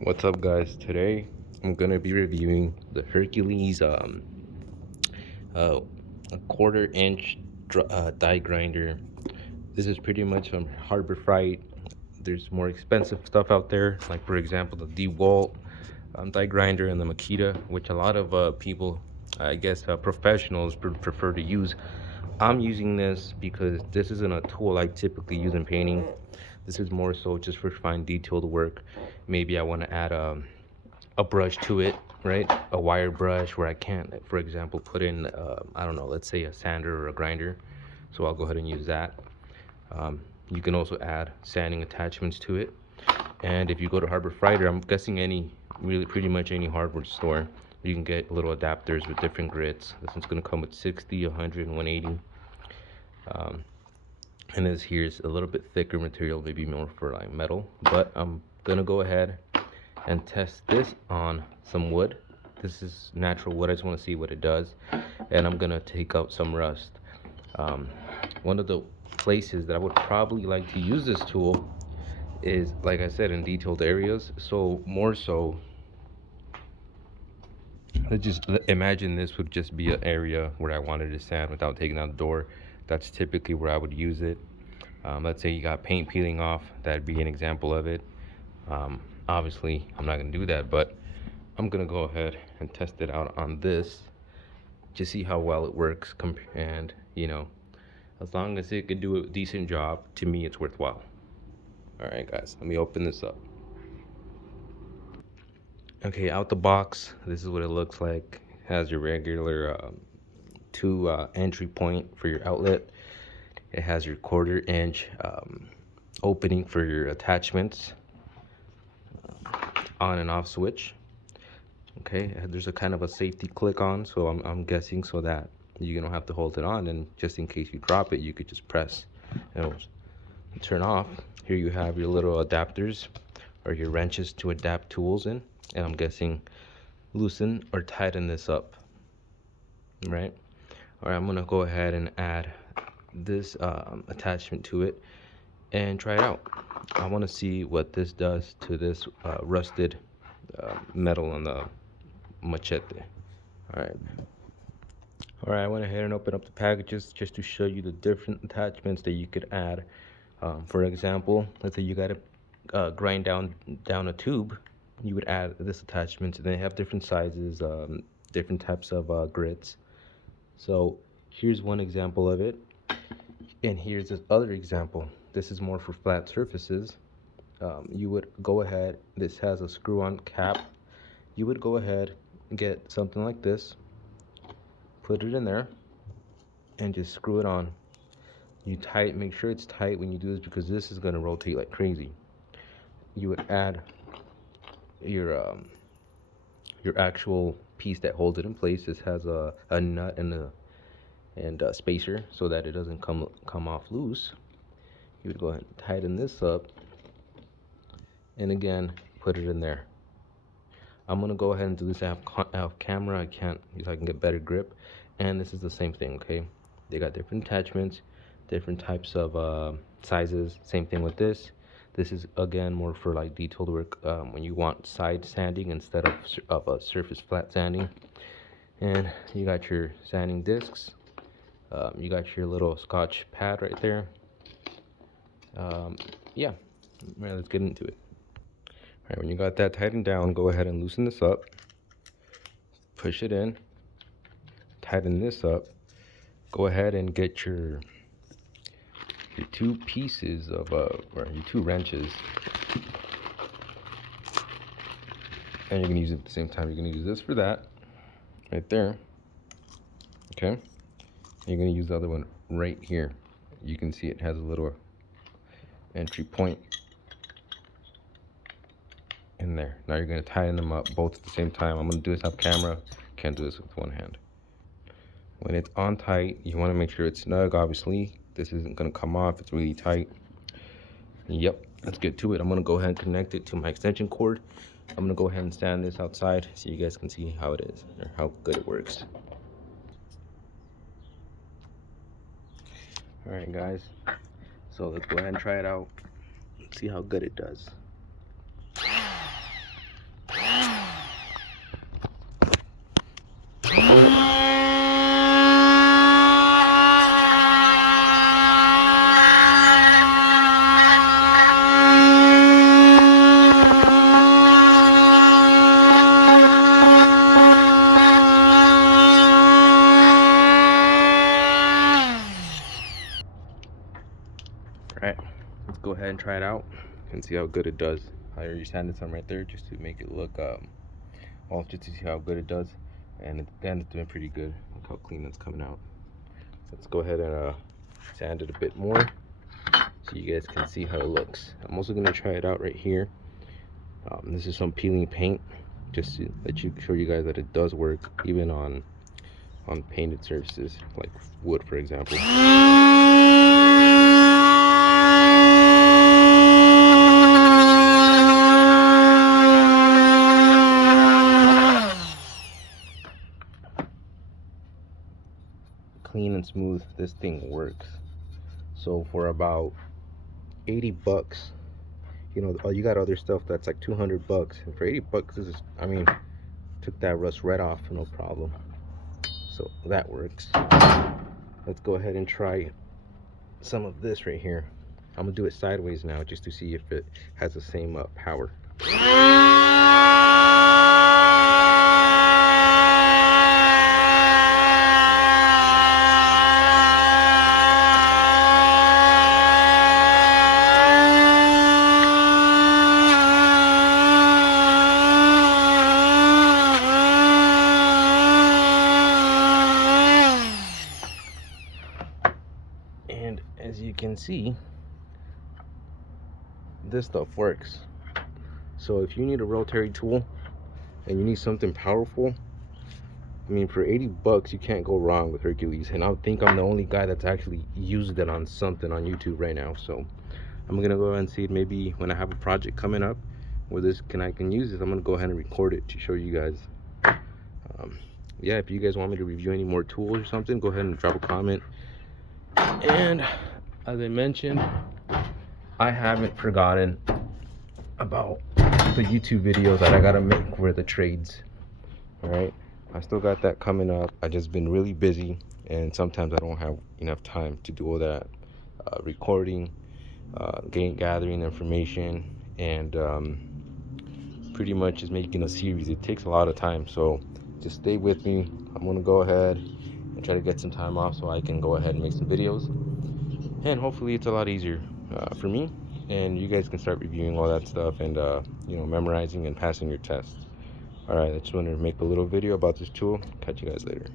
What's up, guys? Today I'm gonna be reviewing the Hercules uh, a quarter-inch die grinder. This is pretty much from Harbor Freight. There's more expensive stuff out there, like for example the DeWalt die grinder and the Makita, which a lot of people, I guess professionals, prefer to use. I'm using this because this isn't a tool I typically use in painting. This is more so just for fine detailed work. Maybe I want to add a brush to it, right? A wire brush where I can't, for example, put in, I don't know, let's say a sander or a grinder. So I'll go ahead and use that. You can also add sanding attachments to it. And if you go to Harbor Freight, I'm guessing really pretty much any hardware store, you can get little adapters with different grits. This one's gonna come with 60, 100, and 180. And this here's a little bit thicker material, maybe more for like metal. But I'm gonna go ahead and test this on some wood. This is natural wood. I just want to see what it does, and I'm gonna take out some rust. One of the places that I would probably like to use this tool is, like I said, in detailed areas. So more so, let's just imagine this would just be an area where I wanted to sand without taking out the door. That's typically where I would use it. Let's say you got paint peeling off, that'd be an example of it. Obviously I'm not gonna do that, but I'm gonna go ahead and test it out on this, just see how well it works. And as long as it could do a decent job, to me it's worthwhile. All right, guys, let me open this up. Okay, out the box, this is what it looks like. It has your regular two entry point for your outlet. It has your quarter-inch opening for your attachments, on and off switch. Okay, there's a kind of a safety click on, so I'm guessing so that you don't have to hold it on, and just in case you drop it, you could just press and it'll turn off. Here you have your little adapters or your wrenches to adapt tools in, and I'm guessing loosen or tighten this up, right? All right, I'm gonna go ahead and add this attachment to it and try it out. I want to see what this does to this rusted metal on the machete. All right, I went ahead and opened up the packages just to show you the different attachments that you could add. For example, let's say you got to grind down a tube, you would add this attachment, and they have different sizes, different types of grits. So here's one example of it, and here's this other example. This is more for flat surfaces. You would go ahead, this has a screw-on cap. You would go ahead and get something like this, put it in there, and just screw it on. You make sure it's tight when you do this, because this is going to rotate like crazy. You would add your actual piece that holds it in place. This has a nut and a spacer so that it doesn't come off loose. You would go ahead and tighten this up, and again put it in there. I'm gonna go ahead and do this off camera. I can't, so I can get better grip. And this is the same thing. Okay, they got different attachments, different types of sizes. Same thing with this. This is again more for like detailed work, when you want side sanding instead of a surface flat sanding. And you got your sanding discs. You got your little Scotch pad right there. Yeah, right, let's get into it. All right, when you got that tightened down, go ahead and loosen this up. Push it in. Tighten this up. Go ahead and get your two pieces of or your two wrenches, and you're gonna use it at the same time. You're gonna use this for that, right there. Okay, and you're gonna use the other one right here. You can see it has a little entry point in there. Now you're gonna tighten them up both at the same time. I'm gonna do this off camera. Can't do this with one hand. When it's on tight, you want to make sure it's snug. Obviously, this isn't gonna come off. It's really tight. Yep, let's get to it. I'm gonna go ahead and connect it to my extension cord. I'm gonna go ahead and stand this outside so you guys can see how it is, or how good it works. All right, guys. So let's go ahead and try it out. See how good it does. ahead and try it out and see how good it does. I already sanded some right there just to make it look well, just to see how good it does. And again, it's doing pretty good. Look how clean it's coming out. Let's go ahead and sand it a bit more so you guys can see how it looks. I'm also gonna try it out right here. This is some peeling paint, just to show you guys that it does work even on painted surfaces like wood, for example. Clean and smooth, this thing works. So for about 80 bucks, you know, you got other stuff that's like 200 bucks, and for 80 bucks, this is, I mean, took that rust right off, no problem. So that works. Let's go ahead and try some of this right here. I'm gonna do it sideways now just to see if it has the same power. And as you can see, this stuff works. So if you need a rotary tool and you need something powerful, I mean, for 80 bucks, you can't go wrong with Hercules. And I think I'm the only guy that's actually used it on something on YouTube right now. So I'm gonna go ahead and see, maybe when I have a project coming up where I can use this, I'm gonna go ahead and record it to show you guys. Yeah, if you guys want me to review any more tools or something, go ahead and drop a comment. And as I mentioned, I haven't forgotten about the YouTube videos that I gotta make for the trades. All right, I still got that coming up. I just been really busy, and sometimes I don't have enough time to do all that recording, gathering information, and pretty much just making a series. It takes a lot of time, so just stay with me. I'm gonna go ahead and try to get some time off so I can go ahead and make some videos, and hopefully it's a lot easier for me, and you guys can start reviewing all that stuff and you know, memorizing and passing your tests. All right, I just wanted to make a little video about this tool. Catch you guys later.